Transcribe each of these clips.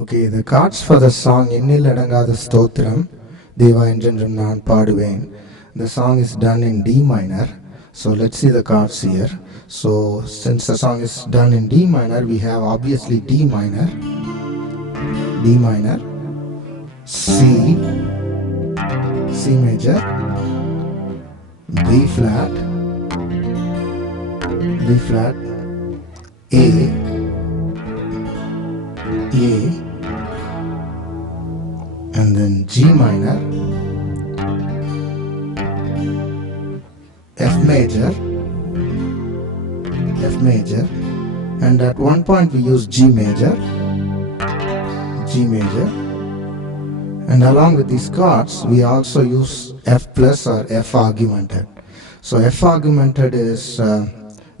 Okay, the chords for the song Innil Adangada Stotram Deva Enjendrum Naan Paduven. The song is done in D minor. So let's see the chords here. So since the song is done in D minor, we have obviously D minor, C, C major, B flat, A, and then G minor, F major, and at one point we use G major, and along with these chords we also use F plus or F augmented. So F augmented is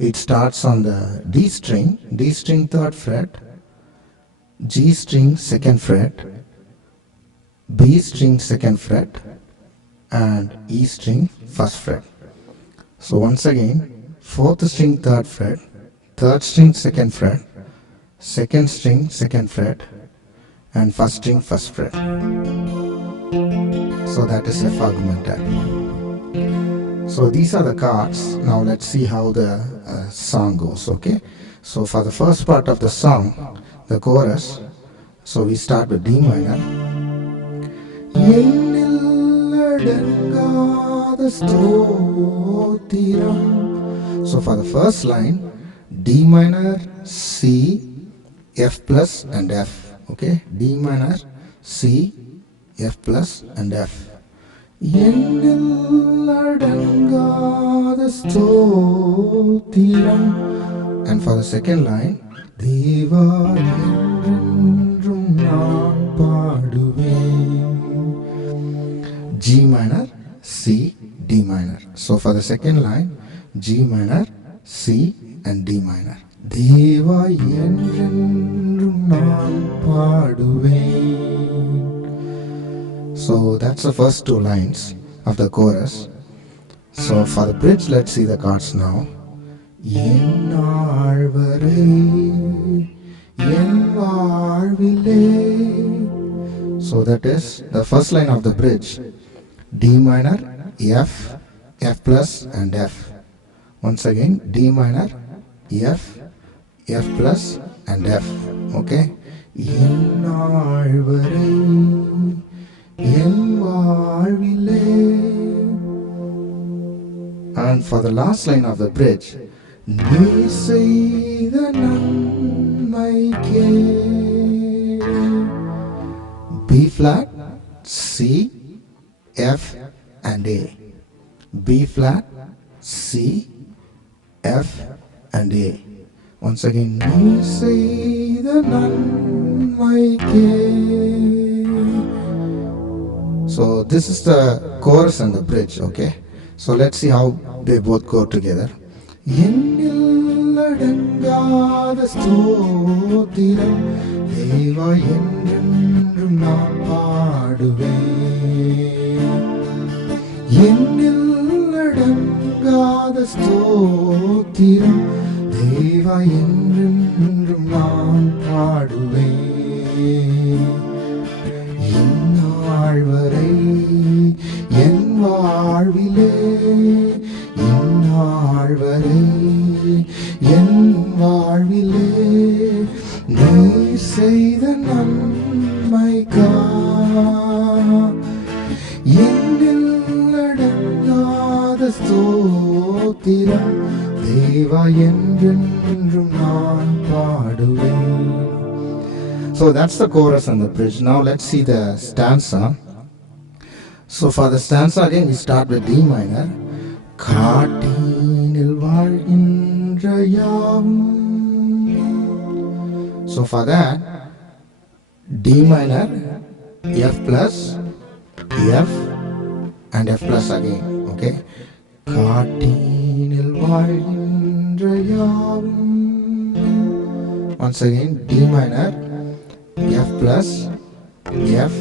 it starts on the D string, third fret, G string second fret, B string second fret, and E string first fret. So once again, fourth string third fret, third string second fret, second string second fret, and first string first fret. So that is F augmented. So these are the chords. Now let's see how the song goes. Okay. So for the first part of the song, the chorus, so we start with D minor. So for the first line, D minor, C, F plus and F. Okay, D minor, C, F plus and F. And for the second line, G minor, C, D minor. So for the second line, G minor, C, and D minor. So that's the first two lines of the chorus. So for the bridge, let's see the chords now. So that is the first line of the bridge. D minor, F, F plus and F. Once again, D minor, F, F plus and F. Okay. And for the last line of the bridge, B flat, C, F and A. B flat, C, F and A. Once again, so this is the chorus and the bridge. Okay, so let's see how they both go together. தேவா என்றென்றும் நான் பாடுவேன். இந்நாள் வரை என் வாழ்விலே, இந்நாள் வரை என் வாழ்விலே நீர் செய்த நன்மைக்கா எண்ணில் அடங்காத ஸ்தோத்திரம் தேவா என்றென்றும் நான் பாடுவேன். So that's the chorus and the bridge. Now let's see the stanza. So for the stanza again we start with D minor. காட்டினில் வாழ்கின்ற யாவும். So for that, D minor, F plus, F and F plus again. Okay. காட்டினில் வாழ்கின்ற யாவும். Once again, D minor, F plus, F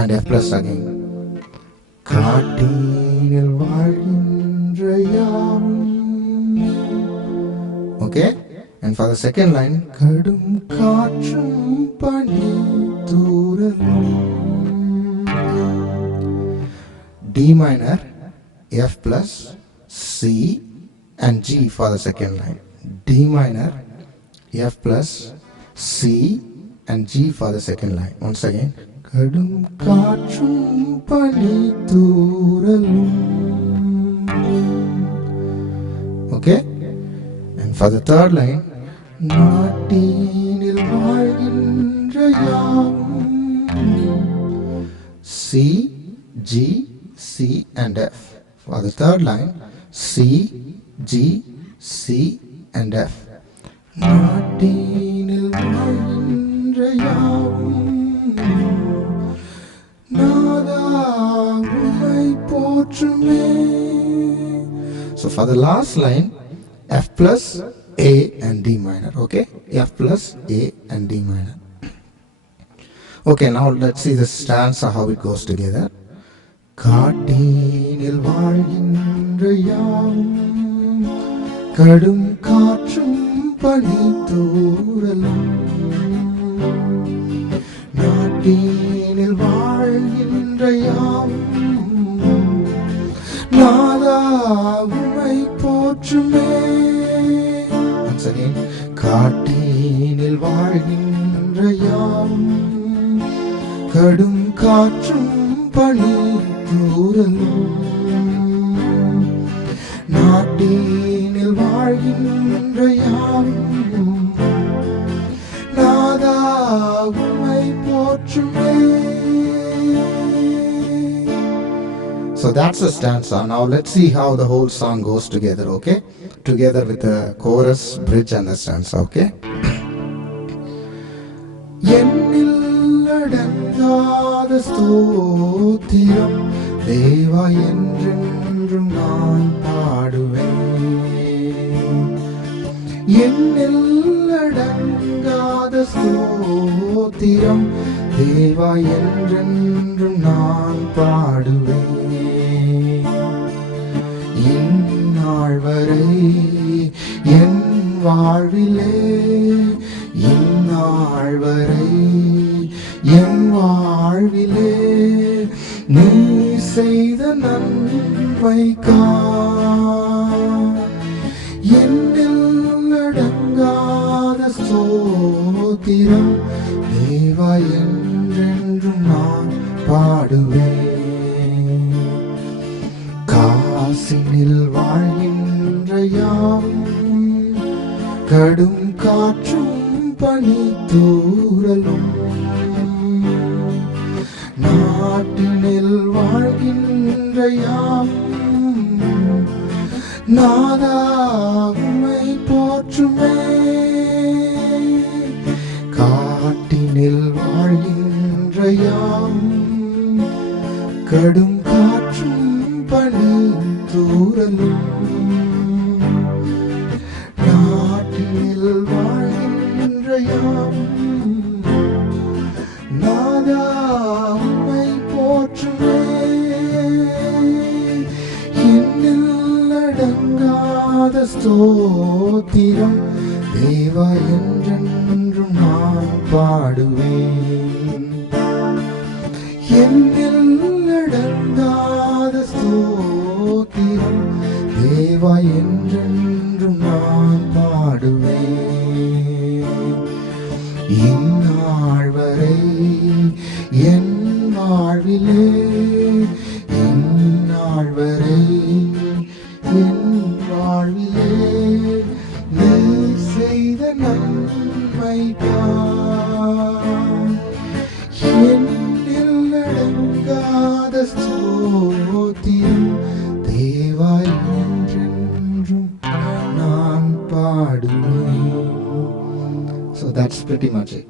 and F plus again. காட்டினில் வாழ்கின்ற யாவும். Okay. And for the second line, kadum kaatrum pani thooralum. D minor, F plus, C and G for the second line. D minor, F plus, C and G for the second line. Once again, kadum kaatrum pani thooralum. Okay? And for the third line, நாட்டினில் வாழ்கின்ற யாவும். C, G, C and F. For the third line, C, G, C and F. நாட்டினில் வாழ்கின்ற யாவும் நாதா உம்மை போற்றுமே. So for the last line, F plus, A and D minor. Okay, F plus, A and D minor. Okay, now let's see the stanza, how it goes together. காட்டினில் வாழ்கின்ற யாவும் கடும் காற்றும் பனி தூறலும். நாட்டினில் வாழ்கின்ற யாவும் நாதா உம்மை போற்றுமே. Once again, காட்டினில் வாழ்கின்ற யாவும் கடும் காற்றும் பனி தூறலும். நாட்டினில் வாழ்கின்ற யாவும் நாதா உம்மை போற்றுமே. So that's the stanza. Now let's see how the whole song goes together, okay? Together with the chorus, bridge and the stanza, okay? எண்ணில் அடங்காத ஸ்தோத்திரம் தேவா என்றென்றும் நான் பாடுவேன். எண்ணில் அடங்காத ஸ்தோத்திரம் தேவா என்றென்றும் நான் பாடுவேன். இந்நாள் வரை என் வாழ்விலே, இந்நாள் வரை என் வாழ்விலே நீ செய்த நன்மைக்காய் எண்ணில் அடங்காத ஸ்தோத்திரம் தேவா என்றென்றும் நான் பாடுவேன். காசினில் வாழ்கின்ற யாவும் கடும் காற்றும் பனி தூறலும். நாட்டினில் வாழ்கின்ற யாவும் நாதா உம்மை போற்றுமே. காட்டினில் வாழ்கின்ற யாவும் கடும் காற்றும் பனி தூறலும். நாட்டினில் வாழ்கின்ற யாவும் நாதா உம்மை போற்றுமே. எண்ணில் அடங்காத ஸ்தோத்திரம் தேவா என்றென்றும் நான் பாடுவேன். எண்ணில் அடங்காத ஸ்தோத்திரம் தேவா என்றென்றும் நான் பாடுவேன். இந்நாள் வரை என் வாழ்விலே, இந்நாள் வரை என் வாழ்விலே நீ செய்த நன்மைக்காய் எண்ணில் அடங்காத ஸ்தோத்திரம் தேவா என்றென்றும் நான் பாடுவேன். So that's pretty much it.